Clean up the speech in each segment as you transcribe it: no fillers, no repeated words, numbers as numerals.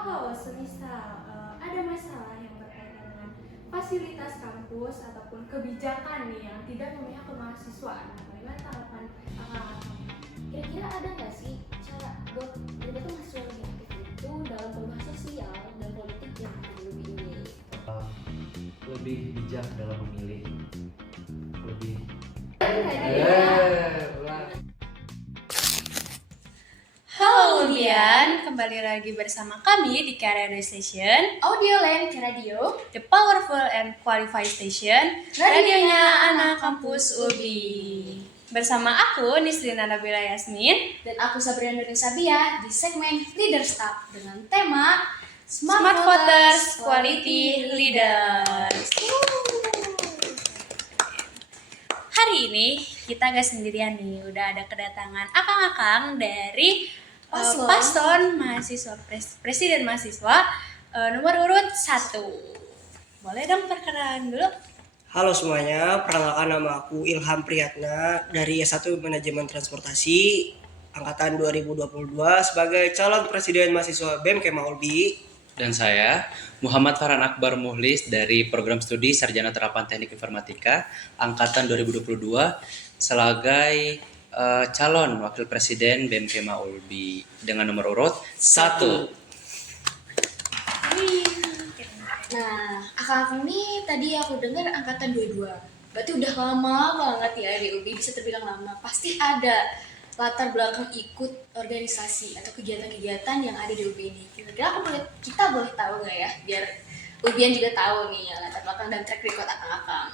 kalau semisal ada masalah yang berkaitan dengan fasilitas kampus ataupun kebijakan nih yang tidak memihak ke mahasiswa, nah bagaimana tanggapan akang-akang? Kira-kira ada nggak sih cara buat kita tuh mahasiswa lebih aktif itu dalam perubahan sosial dan politik yang ada di UBI ini? Lebih bijak dalam memilih, lebih Halo Ulian, kembali lagi bersama kami di Career Station, Audio Land Radio, the powerful and qualified station, radionya anak kampus UBI. Bersama aku Nisrina Nabila Yasmin, dan aku Sabrina Nurin Sabia di segmen Leaders Up dengan tema Smart Voters Quality Leaders. Hari ini kita gak sendirian nih, udah ada kedatangan akang-akang dari paslon mahasiswa presiden mahasiswa nomor urut 1. Boleh dong perkenalan dulu? Halo semuanya, perkenalkan nama aku Ilham Priyatna dari S1 Manajemen Transportasi angkatan 2022 sebagai calon presiden mahasiswa BEM Kema Ulbi. Dan saya Muhammad Farhan Akbar Muhlis dari program studi Sarjana Terapan Teknik Informatika angkatan 2022 sebagai calon wakil presiden BEM Kema Ulbi dengan nomor urut 1. Nah, akang ini tadi aku dengar angkatan 22. Berarti udah lama banget ya di UBI, bisa terbilang lama. Pasti ada latar belakang ikut organisasi atau kegiatan-kegiatan yang ada di UBI ini. Kira-kira kita boleh tahu nggak ya? Biar UBIan juga tahu nih ya, latar belakang dan track record akang-akang.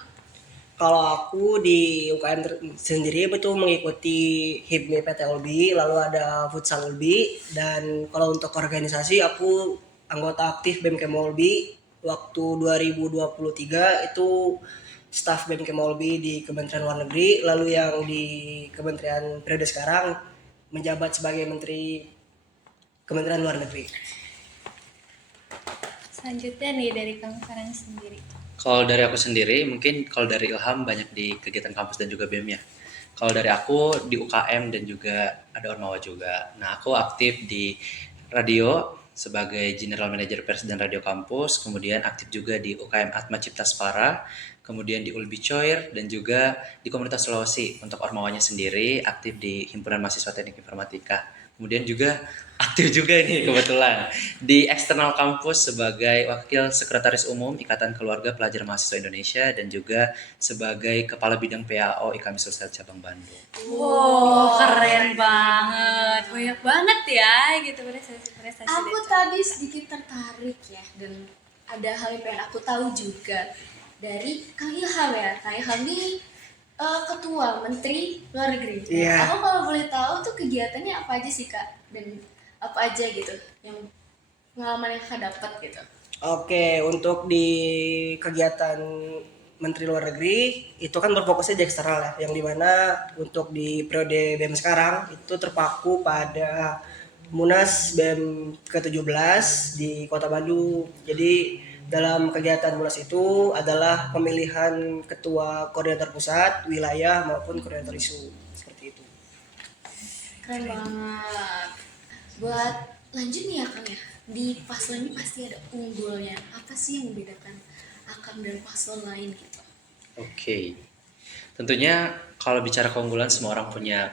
Kalau aku di UKM sendiri itu mengikuti HIPMI PT Ulbi, lalu ada Futsal Ulbi, dan kalau untuk organisasi aku anggota aktif BEM Kema Ulbi. Waktu 2023 itu staf BEM Kema Ulbi di Kementerian Luar Negeri, lalu yang di Kementerian periode sekarang menjabat sebagai Menteri Kementerian Luar Negeri. Selanjutnya nih dari Kang Farhan sendiri. Kalau dari aku sendiri, mungkin kalau dari Ilham banyak di kegiatan kampus dan juga BEM ya. Kalau dari aku di UKM dan juga ada Ormawa juga. Nah, aku aktif di radio sebagai General Manager Pers dan Radio Kampus, kemudian aktif juga di UKM Atma Cipta Spara, kemudian di Ulbi Coir, dan juga di Komunitas Sulawesi untuk Ormawanya sendiri, aktif di Himpunan Mahasiswa Teknik Informatika. Kemudian juga aktif juga nih kebetulan di eksternal kampus sebagai Wakil Sekretaris Umum Ikatan Keluarga Pelajar Mahasiswa Indonesia dan juga sebagai Kepala Bidang PAO IKAMI Sosial Cabang Bandung. Wow, keren banget. Banyak banget ya gitu prestasi-prestasi. Aku tadi sedikit tertarik ya, dan ada hal yang pengen aku tahu juga dari Kang Ilham ya. Kang Ilham ini ketua Menteri Luar Negeri. Iya. Aku kalau boleh tahu tuh kegiatannya apa aja sih Kak, dan apa aja gitu yang pengalaman yang Kakak dapat gitu. Oke, untuk di kegiatan Menteri Luar Negeri itu kan berfokusnya di eksternal ya, yang dimana untuk di periode BEM sekarang itu terpaku pada Munas BEM ke-17 di Kota Bandung. Jadi dalam kegiatan Munas itu adalah pemilihan ketua koordinator pusat, wilayah maupun koordinator isu seperti itu. Keren banget. Buat lanjut nih ya Kang ya, di paslon ini pasti ada unggulnya. Apa sih yang membedakan Akang dari paslon lain gitu? Oke. Tentunya kalau bicara keunggulan, semua orang punya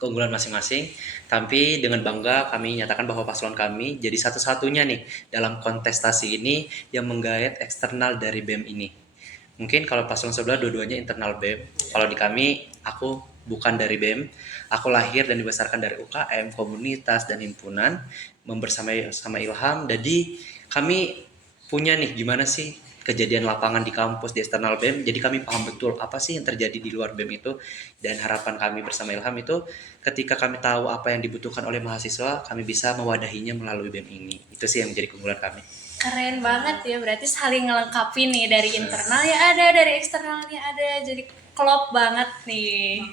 keunggulan masing-masing. Tapi dengan bangga kami nyatakan bahwa paslon kami jadi satu-satunya nih dalam kontestasi ini yang menggait eksternal dari BEM ini. Mungkin kalau paslon sebelah dua-duanya internal BEM. Kalau di kami, aku bukan dari BEM. Aku lahir dan dibesarkan dari UKM, komunitas, dan himpunan. Membersamai sama Ilham. Jadi kami punya nih gimana sih kejadian lapangan di kampus, di eksternal BEM. Jadi kami paham betul apa sih yang terjadi di luar BEM itu. Dan harapan kami bersama Ilham itu ketika kami tahu apa yang dibutuhkan oleh mahasiswa, kami bisa mewadahinya melalui BEM ini. Itu sih yang menjadi keunggulan kami. Keren banget ya, berarti saling ngelengkapi nih, dari internal ya ada, dari eksternalnya ada, jadi klop banget nih.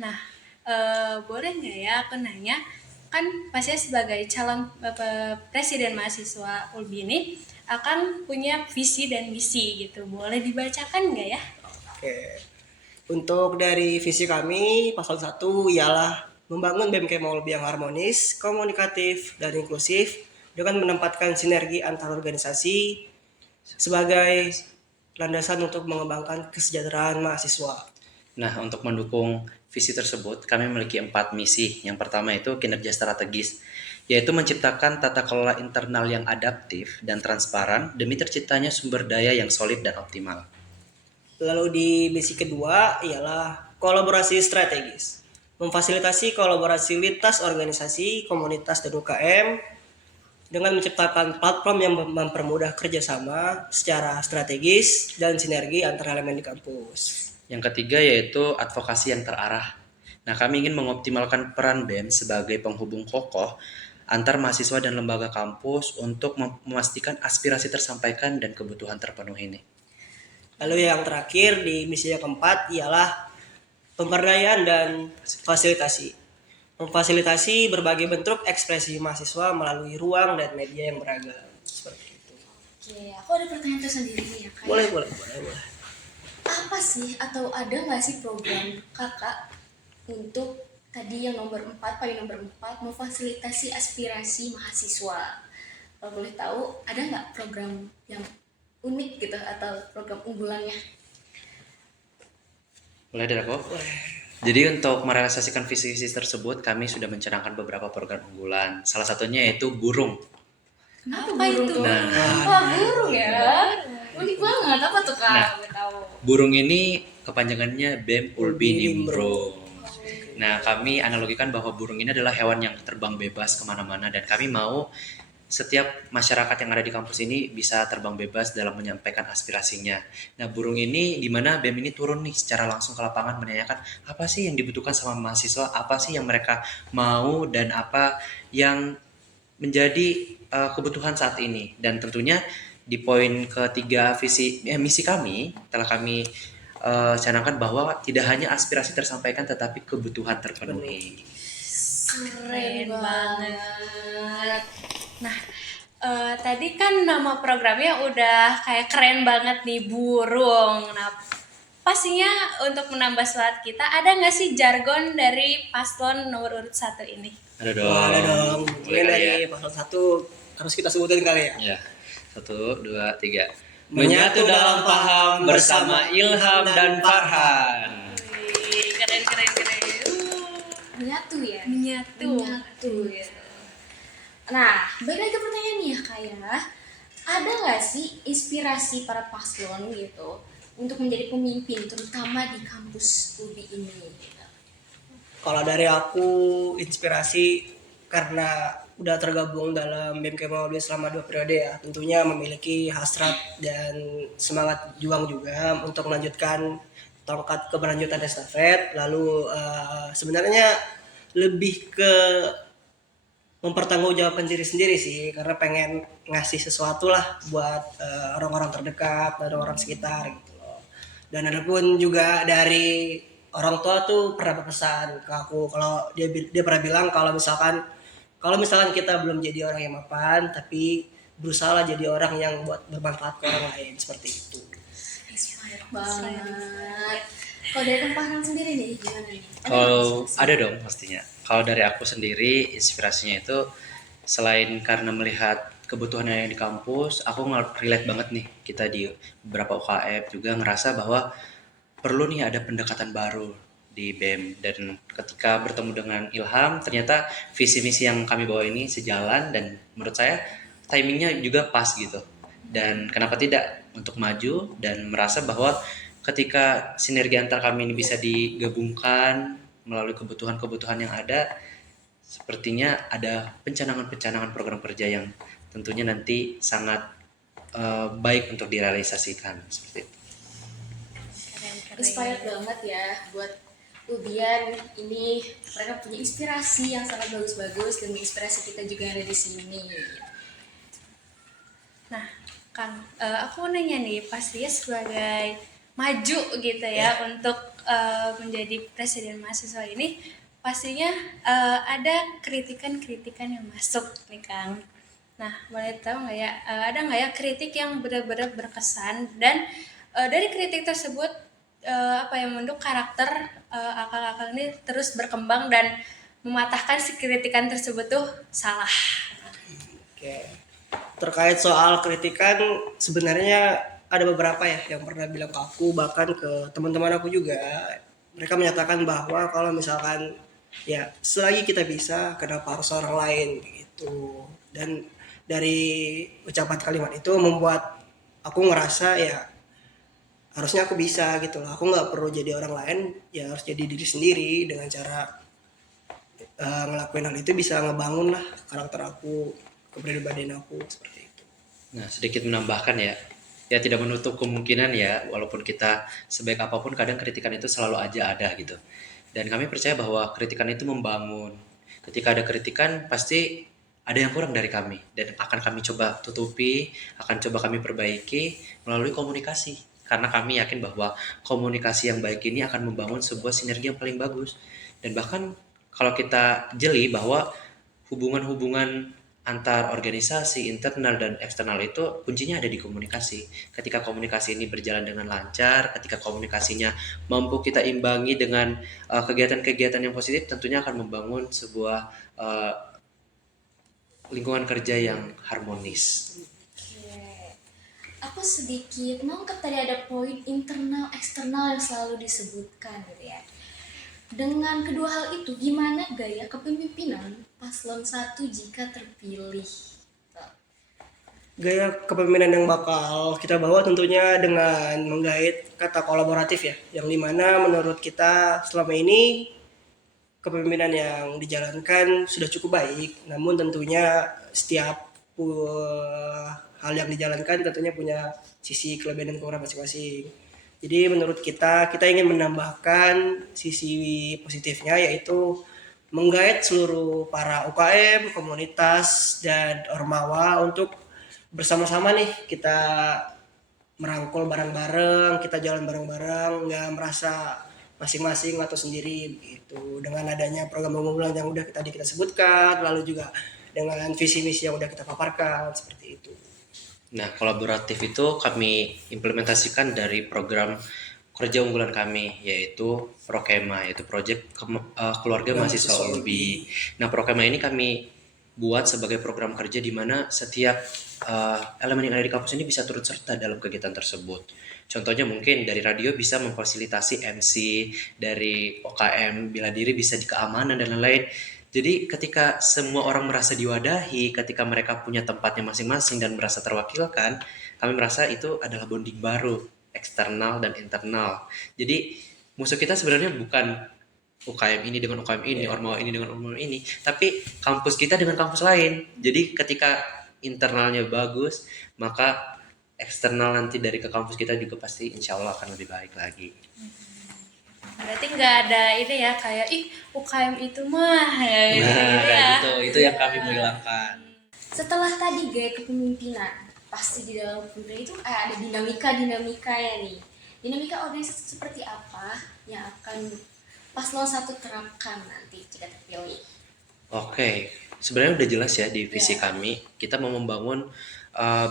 Nah, boleh nggak ya aku nanya, kan pastinya sebagai calon presiden mahasiswa Ulbi ini akan punya visi dan misi gitu, boleh dibacakan nggak ya? Oke. Untuk dari visi kami, pasal 1 ialah membangun BEM Kema Ulbi yang harmonis, komunikatif, dan inklusif dengan menempatkan sinergi antar organisasi sebagai landasan untuk mengembangkan kesejahteraan mahasiswa. Nah, untuk mendukung visi tersebut, kami memiliki 4 misi. Yang pertama itu kinerja strategis, yaitu menciptakan tata kelola internal yang adaptif dan transparan demi terciptanya sumber daya yang solid dan optimal. Lalu di misi kedua ialah kolaborasi strategis. Memfasilitasi kolaborasi lintas organisasi, komunitas, dan UKM dengan menciptakan platform yang mempermudah kerjasama secara strategis dan sinergi antar elemen di kampus. Yang ketiga yaitu advokasi yang terarah. Nah, kami ingin mengoptimalkan peran BEM sebagai penghubung kokoh antar mahasiswa dan lembaga kampus untuk memastikan aspirasi tersampaikan dan kebutuhan terpenuhi ini. Lalu yang terakhir di misi yang keempat ialah pemberdayaan dan fasilitasi. Memfasilitasi berbagai bentuk ekspresi mahasiswa melalui ruang dan media yang beragam. Seperti itu. Oke, aku ada pertanyaan tersendiri nih ya Kak. Boleh. Apa sih atau ada nggak sih program kakak untuk tadi yang nomor 4, poin nomor 4, memfasilitasi aspirasi mahasiswa? Kalau boleh tahu, ada nggak program yang unik gitu atau program unggulannya? Boleh dari aku? Jadi untuk merealisasikan visi-visi tersebut, kami sudah mencanangkan beberapa program unggulan. Salah satunya yaitu burung. Kenapa Apa burung itu? tuh? Nah. Wah, burung ya? Unik banget, apa tuh Kak? Nah. Boleh tahu. Burung ini kepanjangannya BEM Ulbi Nimbrung. Nah, kami analogikan bahwa burung ini adalah hewan yang terbang bebas kemana-mana, dan kami mau setiap masyarakat yang ada di kampus ini bisa terbang bebas dalam menyampaikan aspirasinya. Nah, burung ini di mana BEM ini turun nih secara langsung ke lapangan menanyakan apa sih yang dibutuhkan sama mahasiswa, apa sih yang mereka mau, dan apa yang menjadi kebutuhan saat ini. Dan tentunya di poin ketiga misi kami telah kami canangkan bahwa tidak hanya aspirasi tersampaikan tetapi kebutuhan terpenuhi. Keren banget. Nah, tadi kan nama programnya udah kayak keren banget nih, burung. Nah, pastinya untuk menambah semangat kita, ada nggak sih jargon dari paslon nomor urut 1 ini? Ada dong. Ada dong. Boleh Mungkin kali ya. dari pasal 1 harus kita sebutin kali ya. Ya. 1, 2, 3. Menyatu dalam paham bersama Ilham dan Farhan. Wih, keren. Menyatu ya? Menyatu. Ya. Nah, balik lagi ke pertanyaan nih ya Kak ya. Ada nggak sih inspirasi para paslon gitu untuk menjadi pemimpin terutama di kampus UBI ini? Gitu. Kalau dari aku inspirasi karena udah tergabung dalam BEM Kemaudia selama 2 periode ya, tentunya memiliki hasrat dan semangat juang juga untuk melanjutkan tongkat keberlanjutan estafet. Lalu sebenarnya lebih ke mempertanggungjawabkan diri sendiri sih, karena pengen ngasih sesuatu lah buat orang-orang terdekat dan orang sekitar gitu loh. Dan ada pun juga dari orang tua tuh pernah berpesan ke aku, kalau dia pernah bilang kalau misalkan kita belum jadi orang yang mapan, tapi berusaha jadi orang yang buat bermanfaat ke orang lain, seperti itu. Inspired banget. Kalau dari Farhan sendiri nih gimana nih? Kalau ada dong pastinya. Kalau dari aku sendiri inspirasinya itu selain karena melihat kebutuhan yang ada di kampus, aku relate banget nih, kita di beberapa UKM juga ngerasa bahwa perlu nih ada pendekatan baru di BEM, dan ketika bertemu dengan Ilham ternyata visi misi yang kami bawa ini sejalan, dan menurut saya timingnya juga pas gitu. Dan kenapa tidak untuk maju dan merasa bahwa ketika sinergi antar kami ini bisa digabungkan melalui kebutuhan-kebutuhan yang ada, sepertinya ada pencanangan-pencanangan program kerja yang tentunya nanti sangat baik untuk direalisasikan seperti itu. Inspired banget ya buat Ubian ini, mereka punya inspirasi yang sangat bagus-bagus dan menginspirasi kita juga yang ada di sini. Nah, Kang, aku nanya nih, pastinya sebagai maju gitu ya untuk menjadi presiden mahasiswa ini, pastinya ada kritikan-kritikan yang masuk nih Kang. Nah, boleh tahu nggak ya, ada nggak ya kritik yang benar-benar berkesan, dan dari kritik tersebut yang membentuk karakter akal-akal ini terus berkembang dan mematahkan si kritikan tersebut tuh salah. Oke. terkait soal kritikan sebenarnya ada beberapa ya yang pernah bilang ke aku, bahkan ke teman-teman aku juga. Mereka menyatakan bahwa kalau misalkan ya selagi kita bisa, kenapa harus orang lain gitu. Dan dari ucapan kalimat itu membuat aku ngerasa ya harusnya aku bisa gitu loh. Aku nggak perlu jadi orang lain, ya harus jadi diri sendiri dengan cara ngelakuin hal itu bisa ngebangun lah karakter aku, kepribadian aku seperti itu. Nah, sedikit menambahkan ya tidak menutup kemungkinan ya, walaupun kita sebaik apapun kadang kritikan itu selalu aja ada gitu. Dan kami percaya bahwa kritikan itu membangun. Ketika ada kritikan pasti ada yang kurang dari kami dan akan kami coba tutupi, akan coba kami perbaiki melalui komunikasi. Karena kami yakin bahwa komunikasi yang baik ini akan membangun sebuah sinergi yang paling bagus. Dan bahkan kalau kita jeli bahwa hubungan-hubungan antar organisasi internal dan eksternal itu kuncinya ada di komunikasi. Ketika komunikasi ini berjalan dengan lancar, ketika komunikasinya mampu kita imbangi dengan kegiatan-kegiatan yang positif, tentunya akan membangun sebuah lingkungan kerja yang harmonis. Oke. Aku sedikit nangkep tadi ada poin internal eksternal yang selalu disebutkan gitu ya. Dengan kedua hal itu, gimana gaya kepemimpinan paslon 1 jika terpilih? Gaya kepemimpinan yang bakal kita bawa tentunya dengan menggait kata kolaboratif ya, yang dimana menurut kita selama ini kepemimpinan yang dijalankan sudah cukup baik, namun tentunya setiap hal yang dijalankan tentunya punya sisi kelebihan dan kekurangan masing-masing. Jadi menurut kita ingin menambahkan sisi positifnya, yaitu menggait seluruh para UKM, komunitas, dan ormawa untuk bersama-sama nih kita merangkul bareng-bareng, kita jalan bareng-bareng, nggak merasa masing-masing atau sendiri gitu. Dengan adanya program unggulan yang udah tadi kita sebutkan, lalu juga dengan visi misi yang udah kita paparkan seperti itu. Nah, kolaboratif itu kami implementasikan dari program kerja unggulan kami, yaitu Prokema, yaitu Project Keluarga Mahasiswa ULBI. Nah, Prokema ini kami buat sebagai program kerja di mana setiap elemen yang ada di kampus ini bisa turut serta dalam kegiatan tersebut. Contohnya mungkin dari radio bisa memfasilitasi MC, dari OKM bela diri bisa di keamanan dan lain-lain. Jadi ketika semua orang merasa diwadahi, ketika mereka punya tempatnya masing-masing dan merasa terwakilkan, kami merasa itu adalah bonding baru, eksternal dan internal. Jadi musuh kita sebenarnya bukan UKM ini dengan UKM ini, ormawa ini dengan ormawa ini, tapi kampus kita dengan kampus lain. Jadi ketika internalnya bagus, maka eksternal nanti dari ke kampus kita juga pasti insya Allah akan lebih baik lagi. Berarti nggak ada ini ya kayak UKM itu mah ya, Nah, itu yang kami mau hilangkan. Setelah tadi gaya kepemimpinan, pasti di dalam kepemimpinan itu ada dinamika ya nih. Dinamika organisasi seperti apa yang akan paslon 1 terapkan nanti jika terpilih? Oke, sebenarnya udah jelas ya di visi kami. Kita mau membangun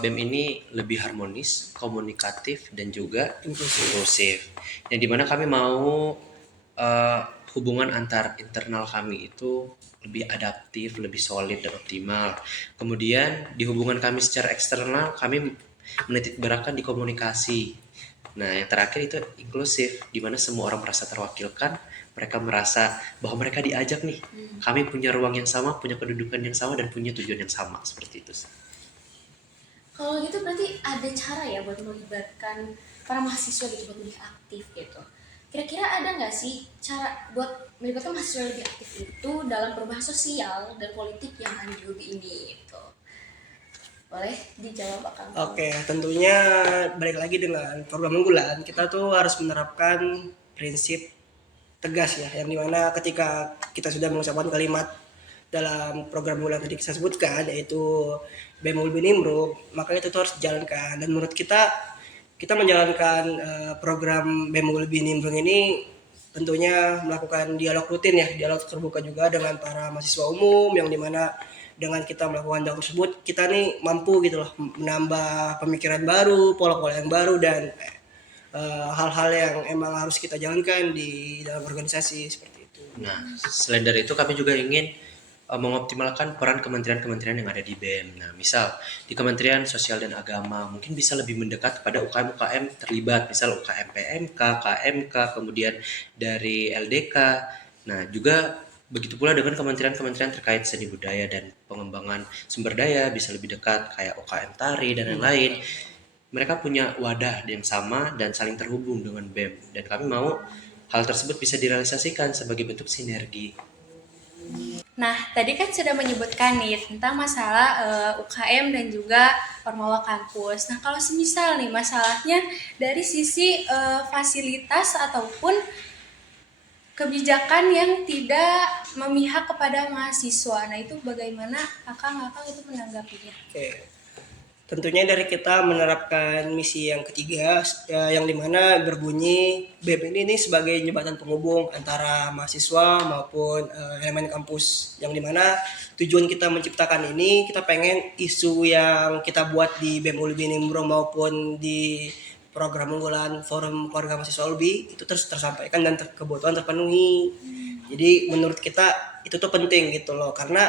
BEM ini lebih harmonis, komunikatif, dan juga inklusif. Yang dimana kami mau hubungan antar internal kami itu lebih adaptif, lebih solid dan optimal. Kemudian di hubungan kami secara eksternal, kami menitik beratkan di komunikasi. Nah, yang terakhir itu inklusif, di mana semua orang merasa terwakilkan, mereka merasa bahwa mereka diajak nih. Kami punya ruang yang sama, punya kedudukan yang sama, dan punya tujuan yang sama, seperti itu. Kalau gitu berarti ada cara ya buat melibatkan para mahasiswa gitu buat lebih aktif gitu. Kira-kira ada nggak sih cara buat melibatkan mahasiswa lebih aktif itu dalam perubahan sosial dan politik yang ada di UBI ini gitu? Boleh dijawab Pak Kang? Oke, tentunya balik lagi dengan program unggulan, kita tuh harus menerapkan prinsip tegas ya, yang dimana ketika kita sudah mengucapkan kalimat dalam program unggulan tadi kita sebutkan, yaitu BEM ULBI Nimbrung, maka itu tuh harus dijalankan. Dan menurut kita menjalankan program BEM ULBI Nimbrung ini tentunya melakukan dialog rutin ya, dialog terbuka juga dengan para mahasiswa umum, yang dimana dengan kita melakukan dialog tersebut, kita nih mampu gitu loh menambah pemikiran baru, pola-pola yang baru, dan hal-hal yang emang harus kita jalankan di dalam organisasi seperti itu. Nah, selain dari itu kami juga ingin mengoptimalkan peran kementerian-kementerian yang ada di BEM. Nah, misal di Kementerian Sosial dan Agama mungkin bisa lebih mendekat kepada UKM-UKM terlibat, misal UKM PMK, KMK, kemudian dari LDK. Nah, juga begitu pula dengan kementerian-kementerian terkait seni budaya dan pengembangan sumber daya bisa lebih dekat kayak UKM tari dan lain-lain. Mereka punya wadah yang sama dan saling terhubung dengan BEM, dan kami mau hal tersebut bisa direalisasikan sebagai bentuk sinergi. Nah, tadi kan sudah menyebutkan nih tentang masalah UKM dan juga Ormawa kampus. Nah, kalau semisal nih masalahnya dari sisi fasilitas ataupun kebijakan yang tidak memihak kepada mahasiswa. Nah, itu bagaimana Akang itu menanggapinya? Oke. Tentunya dari kita menerapkan misi yang ketiga yang dimana berbunyi BEM ini sebagai jembatan penghubung antara mahasiswa maupun elemen kampus, yang dimana tujuan kita menciptakan ini, kita pengen isu yang kita buat di BEM Ulbi Nimbro maupun di program unggulan Forum Keluarga Mahasiswa Ulbi itu terus tersampaikan dan kebutuhan terpenuhi. Jadi menurut kita itu tuh penting gitu loh, karena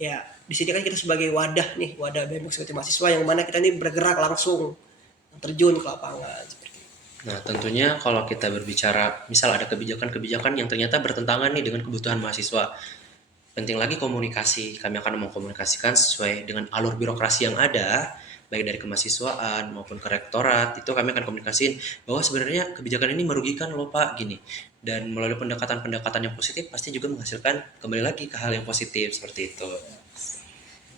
ya di sini kan kita sebagai wadah BEM Eksekutif Mahasiswa yang mana kita ini bergerak langsung terjun ke lapangan. Nah, tentunya kalau kita berbicara, misal ada kebijakan-kebijakan yang ternyata bertentangan nih dengan kebutuhan mahasiswa, penting lagi komunikasi. Kami akan mengkomunikasikan sesuai dengan alur birokrasi yang ada, baik dari kemahasiswaan maupun ke rektorat. Itu kami akan komunikasiin bahwa sebenarnya kebijakan ini merugikan loh Pak, gini. Dan melalui pendekatan-pendekatan yang positif pasti juga menghasilkan kembali lagi ke hal yang positif, seperti itu.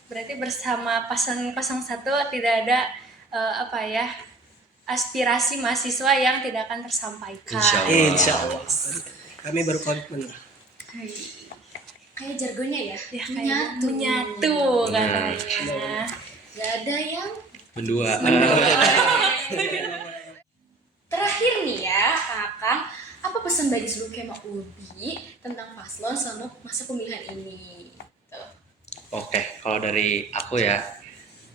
Berarti bersama pasangan 01 tidak ada aspirasi mahasiswa yang tidak akan tersampaikan. Insya Allah. Kami berkomitmen. Kayak jargonnya ya, Ya, kayak menyatu katanya. Gak ada yang Mendua. terakhir nih ya, Kakak, apa pesan bagi seluruh Kema Ulbi tentang paslon selama masa pemilihan ini? Tuh. Oke, kalau dari aku ya,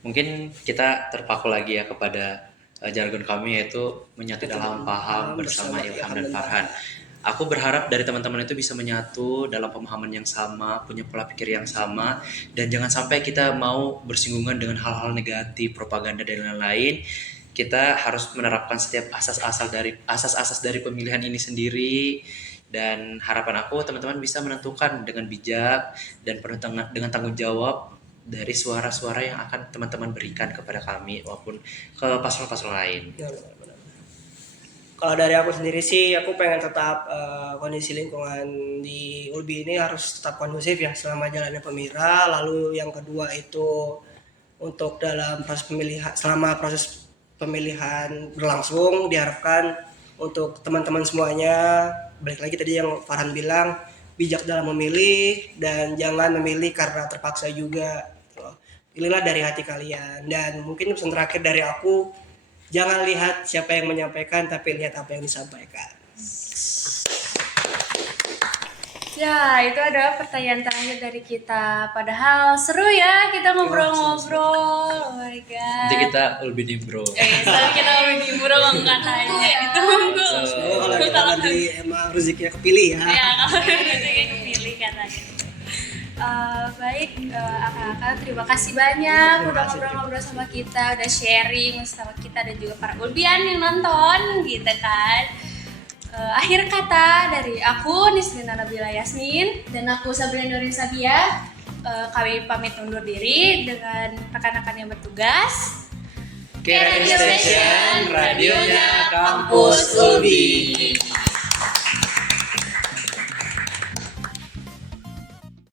mungkin kita terpaku lagi ya kepada jargon kami, yaitu menyatu dalam paham bersama Ilham dan Farhan. Aku berharap dari teman-teman itu bisa menyatu dalam pemahaman yang sama, punya pola pikir yang sama, dan jangan sampai kita mau bersinggungan dengan hal-hal negatif, propaganda dan lain-lain. Kita harus menerapkan setiap asas-asas dari pemilihan ini sendiri, dan harapan aku teman-teman bisa menentukan dengan bijak dan penuh dengan tanggung jawab dari suara-suara yang akan teman-teman berikan kepada kami maupun ke paslon-paslon lain. Kalau dari aku sendiri sih, aku pengen tetap kondisi lingkungan di Ulbi ini harus tetap kondusif ya selama jalannya pemira. Lalu yang kedua itu untuk dalam selama proses pemilihan berlangsung, diharapkan untuk teman-teman semuanya, balik lagi tadi yang Farhan bilang, bijak dalam memilih dan jangan memilih karena terpaksa juga. Pilihlah dari hati kalian. Dan mungkin pesan terakhir dari aku, jangan lihat siapa yang menyampaikan, tapi lihat apa yang disampaikan. Ya, itu adalah pertanyaan terakhir dari kita. Padahal seru ya kita ngobrol-ngobrol. Oh my god. Nanti kita lebih nimbro. Saat kita lebih murah katanya. Ditunggu. Semoga kalau nanti emang rezekinya kepilih ya. Ya, kalau rezekinya kepilih katanya. Baik, Akak, terima kasih banyak udah ngobrol-ngobrol sama kita, udah sharing sama kita dan juga para Ulbian yang nonton gitu kan. Akhir kata dari aku Nisrina Nabila Yasmin dan aku Sabrina Nurin Sabia. Kami pamit undur diri dengan rekan-rekan yang bertugas. Keren Station, radionya Kampus Ulbi.